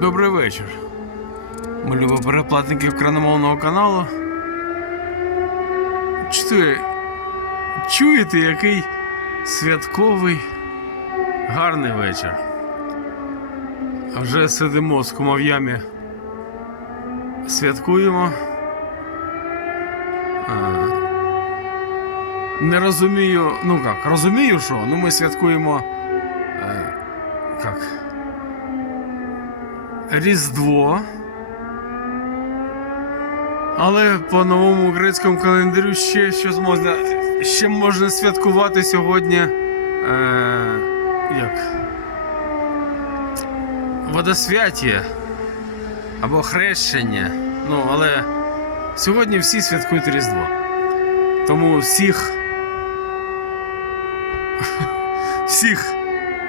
Добрий вечір. Ми любимо переплатників краномовного каналу. Чуєте, чуєте, який святковий гарний вечір. Вже сидимо з кумов'ями. Святкуємо. Не розумію, ну як, розумію, що, ну ми святкуємо. Е, як? Різдво. Але по новому грецькому календарю ще щось можна, ще можна святкувати сьогодні. Е, як? Водосвяття або хрещення. Ну, але сьогодні всі святкують Різдво. Тому всіх. всіх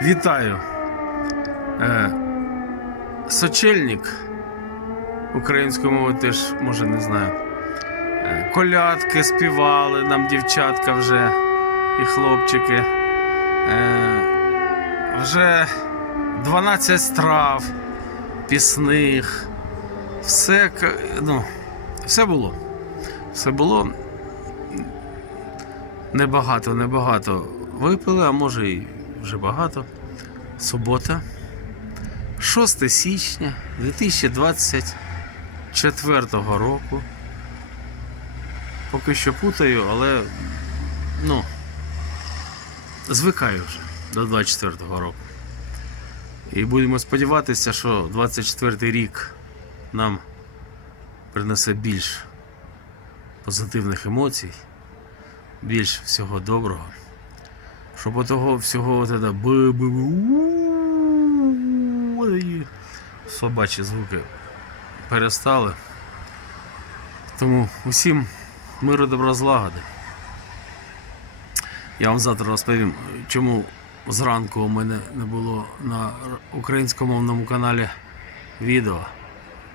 вітаю. Е, Сочельник. Українською мовою теж, може, не знаю. Е, Колядки співали нам дівчатка вже і хлопчики. Е, Вже 12 страв пісних. Все, ну, все було. Все було. Небагато, небагато випили, а може і вже багато. Субота. 6 січня 2024 року. Поки що путаю, але ну, звикаю вже до 24-го року. І будемо сподіватися, що 24 рік нам принесе більш позитивних емоцій, більш всього доброго. Щоб отого всього от это б б собачі звуки перестали. Тому усім миру добра злагоди. Я вам завтра розповім, чому зранку у мене не було на українськомовному каналі відео.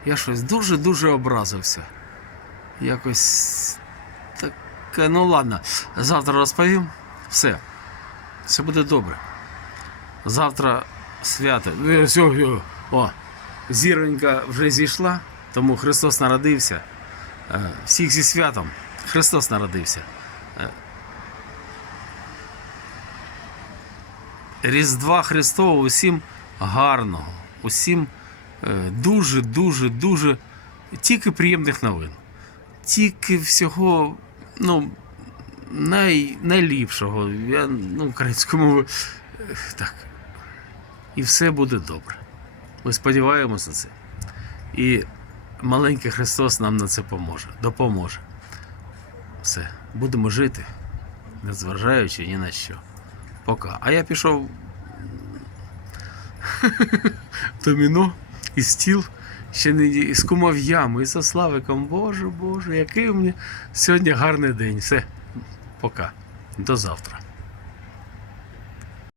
Я щось дуже-дуже образився. Якось таке, ну ладно, завтра розповім. Все. Все буде добре. Завтра свято. Е, о, зіронька вже зійшла, тому Христос народився. Е, Всіх зі святом. Христос народився. Е, Різдва Христового усім гарного, усім е, дуже, тільки приємних новин. Тільки всього, ну, най, найліпшого. Я ну, українською мовою. е, Так. І все буде добре. Ми сподіваємося на це. І маленький Христос нам на це поможе, допоможе. Все, будемо жити, незважаючи ні на що. Пока. А я пішов доміно і стіл. Ще не з кумов'ями і со Славиком. Боже, Боже, який у мене сьогодні гарний день. Все, пока. До завтра.